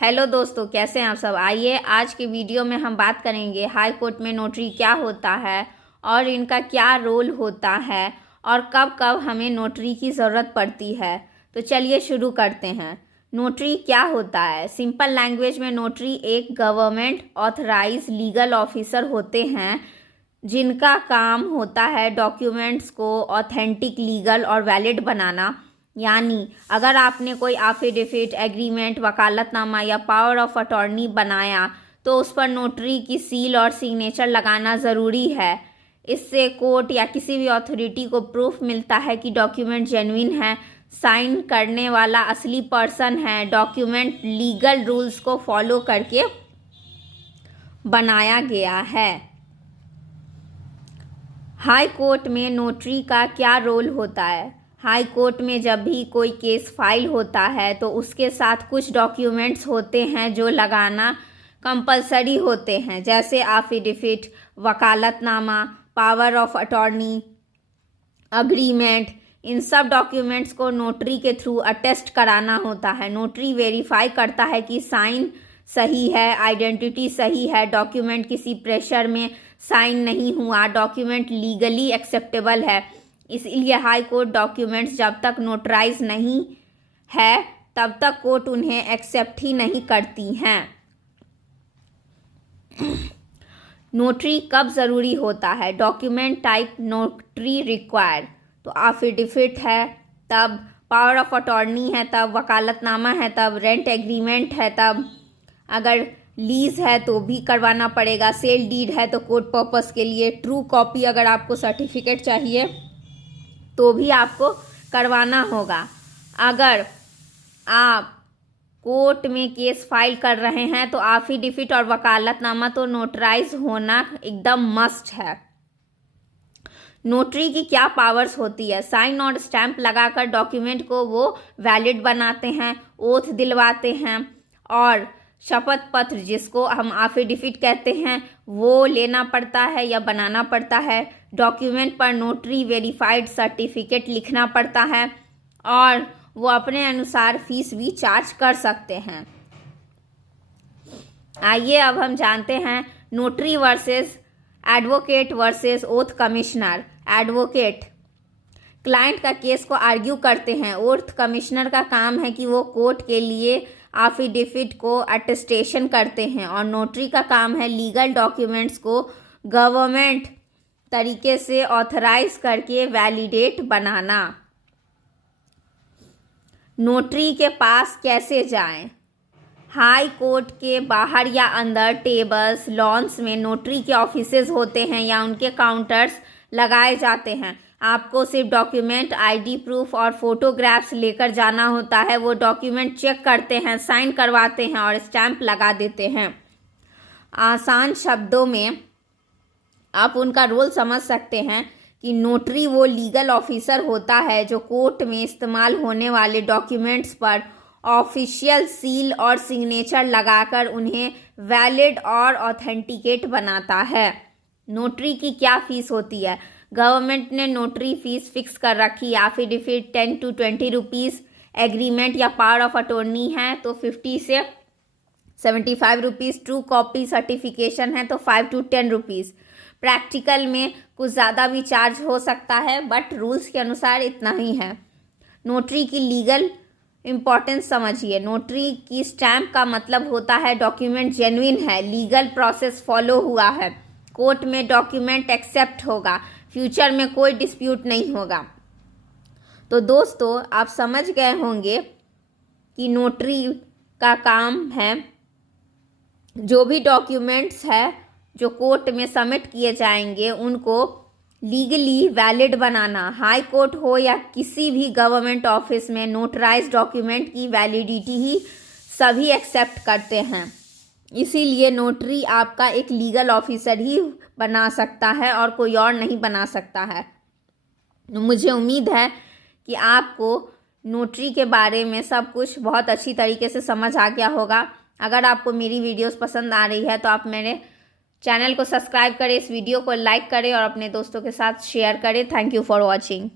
Hello दोस्तों, कैसे हैं आप सब। आइए आज की वीडियो में हम बात करेंगे हाई कोर्ट में नोटरी क्या होता है और इनका क्या रोल होता है और कब कब हमें नोटरी की ज़रूरत पड़ती है। तो चलिए शुरू करते हैं। नोटरी क्या होता है। सिंपल लैंग्वेज में नोटरी एक गवर्नमेंट ऑथराइज लीगल ऑफिसर होते हैं जिनका काम होता है डॉक्यूमेंट्स को ऑथेंटिक, लीगल और वैलिड बनाना। यानी अगर आपने कोई एफिडेविट, एग्रीमेंट, वकालतनामा या पावर ऑफ अटॉर्नी बनाया तो उस पर नोटरी की सील और सिग्नेचर लगाना ज़रूरी है। इससे कोर्ट या किसी भी अथॉरिटी को प्रूफ मिलता है कि डॉक्यूमेंट जेन्युइन है, साइन करने वाला असली पर्सन है, डॉक्यूमेंट लीगल रूल्स को फॉलो करके बनाया गया है। हाई कोर्ट में नोटरी का क्या रोल होता है। हाई कोर्ट में जब भी कोई केस फाइल होता है तो उसके साथ कुछ डॉक्यूमेंट्स होते हैं जो लगाना कंपलसरी होते हैं, जैसे एफिडेविट, वकालतनामा, पावर ऑफ अटॉर्नी, अग्रीमेंट। इन सब डॉक्यूमेंट्स को नोटरी के थ्रू अटेस्ट कराना होता है। नोटरी वेरीफाई करता है कि साइन सही है, आइडेंटिटी सही है, डॉक्यूमेंट किसी प्रेशर में साइन नहीं हुआ, डॉक्यूमेंट लीगली एक्सेप्टेबल है। इसलिए हाई कोर्ट डॉक्यूमेंट्स जब तक नोटराइज नहीं है तब तक कोर्ट उन्हें एक्सेप्ट ही नहीं करती हैं। नोटरी कब ज़रूरी होता है। Document type notary require. तो एफिडेविट है तब, पावर ऑफ अटॉर्नी है तब, वकालतनामा है तब, रेंट एग्रीमेंट है तब, अगर लीज है तो भी करवाना पड़ेगा, सेल डीड है तो कोर्ट पर्पस के लिए, ट्रू कॉपी अगर आपको सर्टिफिकेट चाहिए तो भी आपको करवाना होगा। अगर आप कोर्ट में केस फाइल कर रहे हैं तो एफिडेविट और वकालतनामा तो नोटराइज होना एकदम मस्ट है। नोटरी की क्या पावर्स होती है। साइन और स्टैंप लगाकर डॉक्यूमेंट को वो वैलिड बनाते हैं, ओथ दिलवाते हैं और शपथ पत्र जिसको हम एफिडेविट कहते हैं वो लेना पड़ता है या बनाना पड़ता है। डॉक्यूमेंट पर नोटरी वेरीफाइड सर्टिफिकेट लिखना पड़ता है और वो अपने अनुसार फीस भी चार्ज कर सकते हैं। आइए अब हम जानते हैं notary versus advocate versus oath commissioner. Advocate client का केस को आर्ग्यू करते हैं। ओथ कमिश्नर का काम है कि वो कोर्ट के लिए एफिडेविट को अटेस्टेशन करते हैं और नोटरी का काम है लीगल डॉक्यूमेंट्स को गवर्नमेंट तरीके से ऑथराइज करके वैलिडेट बनाना। नोटरी के पास कैसे जाएं। हाई कोर्ट के बाहर या अंदर टेबल्स, लॉन्स में नोटरी के ऑफिसेज होते हैं या उनके काउंटर्स लगाए जाते हैं। आपको सिर्फ डॉक्यूमेंट, आईडी प्रूफ और फोटोग्राफ्स लेकर जाना होता है। वो डॉक्यूमेंट चेक करते हैं, साइन करवाते हैं और स्टैंप लगा देते हैं। आसान शब्दों में आप उनका रोल समझ सकते हैं कि नोटरी वो लीगल ऑफिसर होता है जो कोर्ट में इस्तेमाल होने वाले डॉक्यूमेंट्स पर ऑफिशियल सील और सिग्नेचर लगाकर उन्हें वैलिड और ऑथेंटिकेट बनाता है। नोटरी की क्या फीस होती है। गवर्नमेंट ने नोटरी फीस फिक्स कर रखी है। एफिडेविट 10 to 20 रुपीज़, एग्रीमेंट या पावर ऑफ अटॉर्नी है तो 50 से 75 रुपीज़, ट्रू कॉपी सर्टिफिकेशन है तो 5 to 10 रुपीज़। प्रैक्टिकल में कुछ ज़्यादा भी चार्ज हो सकता है बट रूल्स के अनुसार इतना ही है। नोटरी की लीगल इम्पॉर्टेंस समझिए। नोटरी की स्टैंप का मतलब होता है डॉक्यूमेंट जेन्युइन है, लीगल प्रोसेस फॉलो हुआ है, कोर्ट में डॉक्यूमेंट एक्सेप्ट होगा, फ्यूचर में कोई डिस्प्यूट नहीं होगा। तो दोस्तों आप समझ गए होंगे कि नोटरी का काम है जो भी डॉक्यूमेंट्स है जो कोर्ट में सबमिट किए जाएंगे उनको लीगली वैलिड बनाना। हाई कोर्ट हो या किसी भी गवर्नमेंट ऑफिस में नोटराइज डॉक्यूमेंट की वैलिडिटी ही सभी एक्सेप्ट करते हैं। इसीलिए नोटरी आपका एक लीगल ऑफिसर ही बना सकता है और कोई और नहीं बना सकता है। मुझे उम्मीद है कि आपको नोटरी के बारे में सब कुछ बहुत अच्छी तरीके से समझ आ गया होगा। अगर आपको मेरी वीडियोस पसंद आ रही है तो आप मेरे चैनल को सब्सक्राइब करें, इस वीडियो को लाइक करें और अपने दोस्तों के साथ शेयर करें। Thank you for watching.